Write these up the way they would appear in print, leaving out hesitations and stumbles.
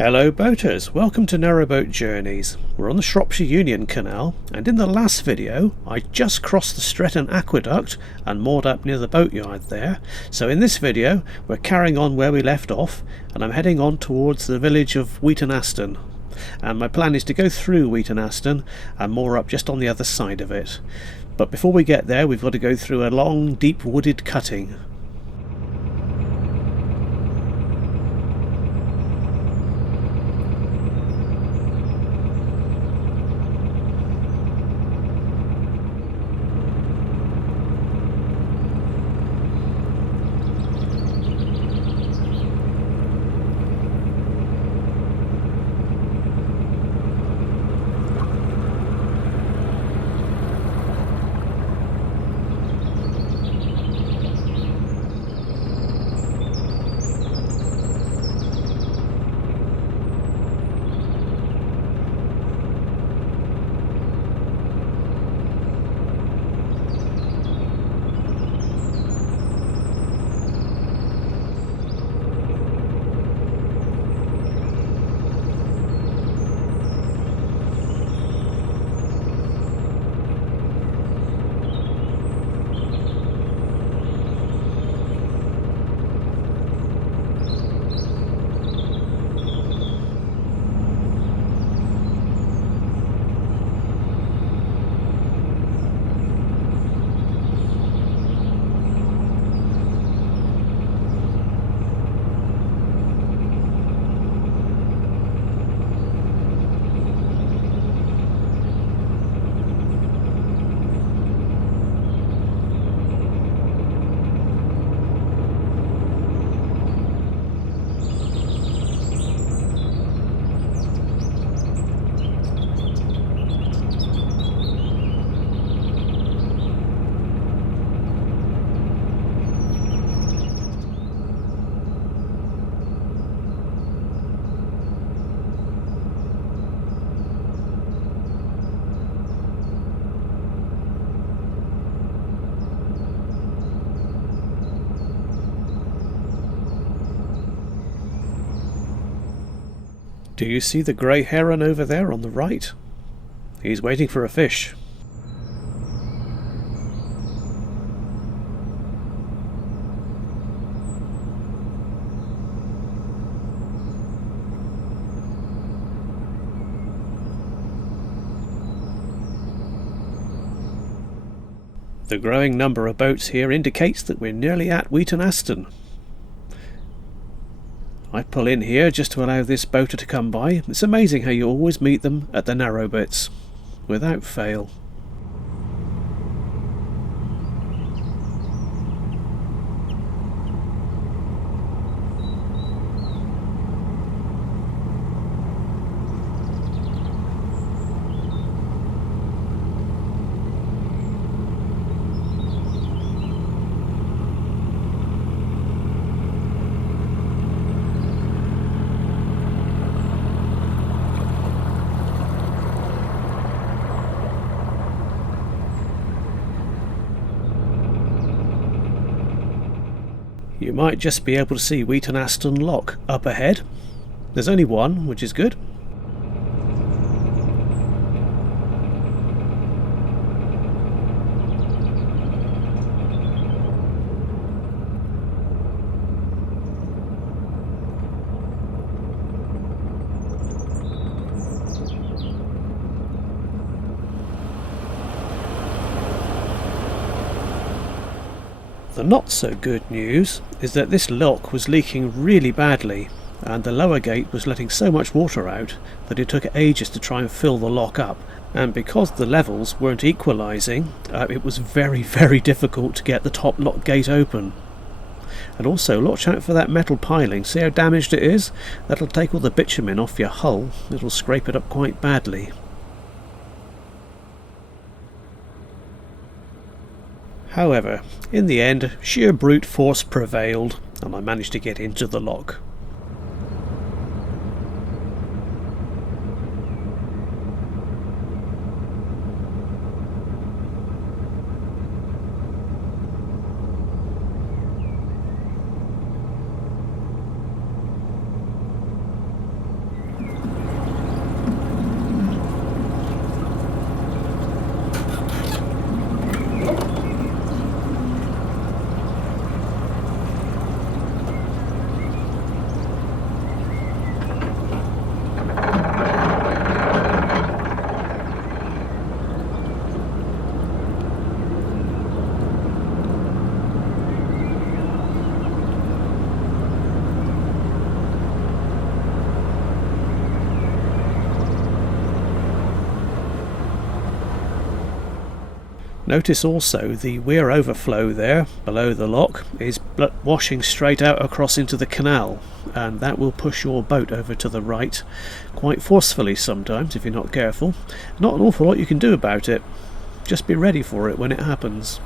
Hello boaters, welcome to Narrowboat Journeys. We're on the Shropshire Union Canal, and in the last video I just crossed the Stretton Aqueduct and moored up near the boatyard there. So in this video we're carrying on where we left off, and I'm heading on towards the village of Wheaton Aston. And my plan is to go through Wheaton Aston and moor up just on the other side of it. But before we get there we've got to go through a long deep wooded cutting. Do you see the grey heron over there on the right? He's waiting for a fish. The growing number of boats here indicates that we're nearly at Wheaton Aston. I pull in here just to allow this boater to come by. It's amazing how you always meet them at the narrow bits, without fail. You might just be able to see Wheaton Aston Lock up ahead. There's only one, which is good. The not so good news is that this lock was leaking really badly, and the lower gate was letting so much water out that it took ages to try and fill the lock up, and because the levels weren't equalising, it was very difficult to get the top lock gate open. And also watch out for that metal piling. See how damaged it is? That'll take all the bitumen off your hull. It'll scrape it up quite badly. However, in the end, sheer brute force prevailed, and I managed to get into the lock. Notice also the weir overflow there below the lock is washing straight out across into the canal, and that will push your boat over to the right quite forcefully sometimes if you're not careful. Not an awful lot you can do about it, just be ready for it when it happens.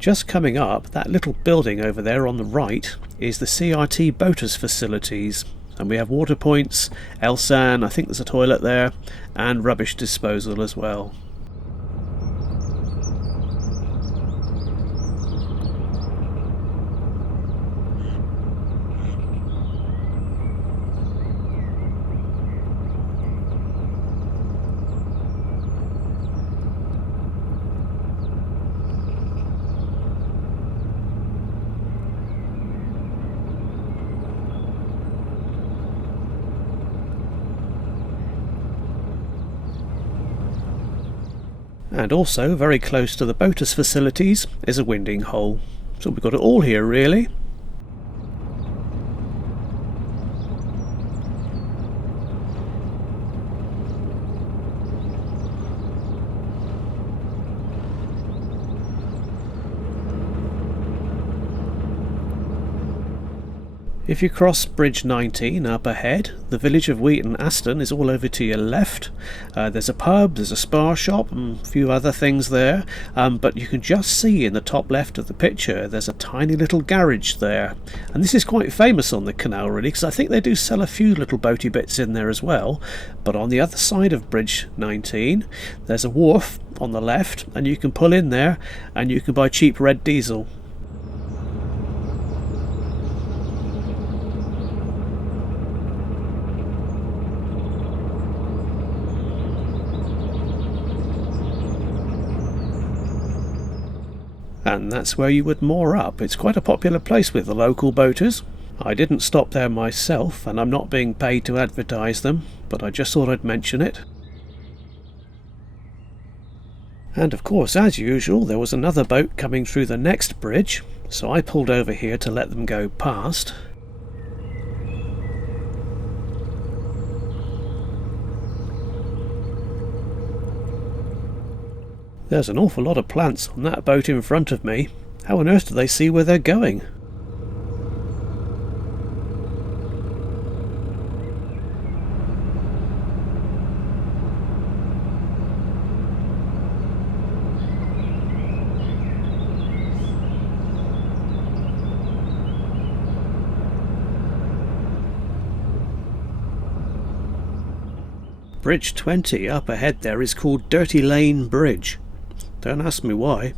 Just coming up, that little building over there on the right is the CRT Boaters facilities, and we have water points, Elsan, I think there's a toilet there, and rubbish disposal as well. And also, very close to the boaters' facilities is a winding hole. So we've got it all here, really. If you cross Bridge 19 up ahead, the village of Wheaton Aston is all over to your left. There's a pub, there's a spa shop and a few other things there, but you can just see in the top left of the picture there's a tiny little garage there. And this is quite famous on the canal really, because I think they do sell a few little boaty bits in there as well. But on the other side of Bridge 19 there's a wharf on the left, and you can pull in there and you can buy cheap red diesel. And that's where you would moor up. It's quite a popular place with the local boaters. I didn't stop there myself, and I'm not being paid to advertise them, but I just thought I'd mention it. And of course, as usual, there was another boat coming through the next bridge, so I pulled over here to let them go past. There's an awful lot of plants on that boat in front of me. How on earth do they see where they're going? Bridge 20 up ahead there is called Dirty Lane Bridge. Don't ask me why.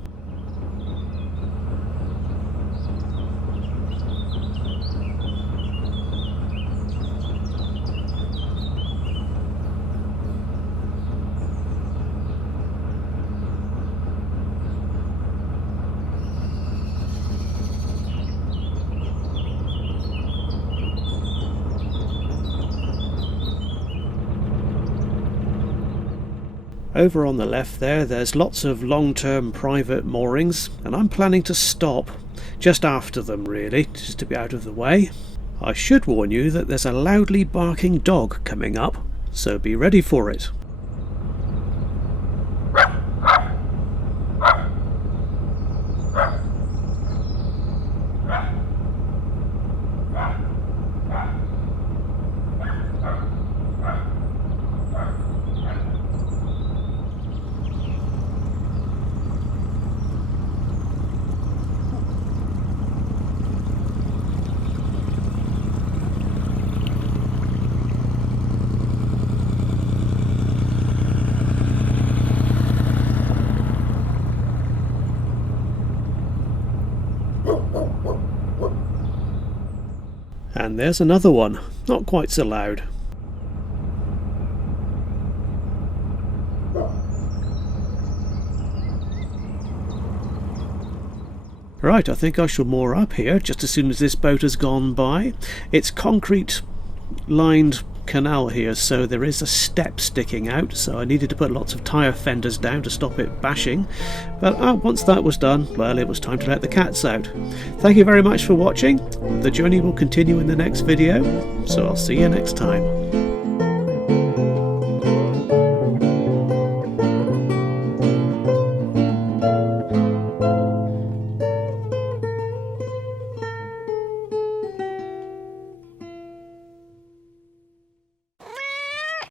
Over on the left there's lots of long-term private moorings, and I'm planning to stop just after them really, just to be out of the way. I should warn you that there's a loudly barking dog coming up, so be ready for it. And there's another one, not quite so loud. Right, I think I shall moor up here just as soon as this boat has gone by. It's concrete lined canal here, so there is a step sticking out, so I needed to put lots of tyre fenders down to stop it bashing. But once that was done, well, it was time to let the cats out. Thank you very much for watching. The journey will continue in the next video, so I'll see you next time.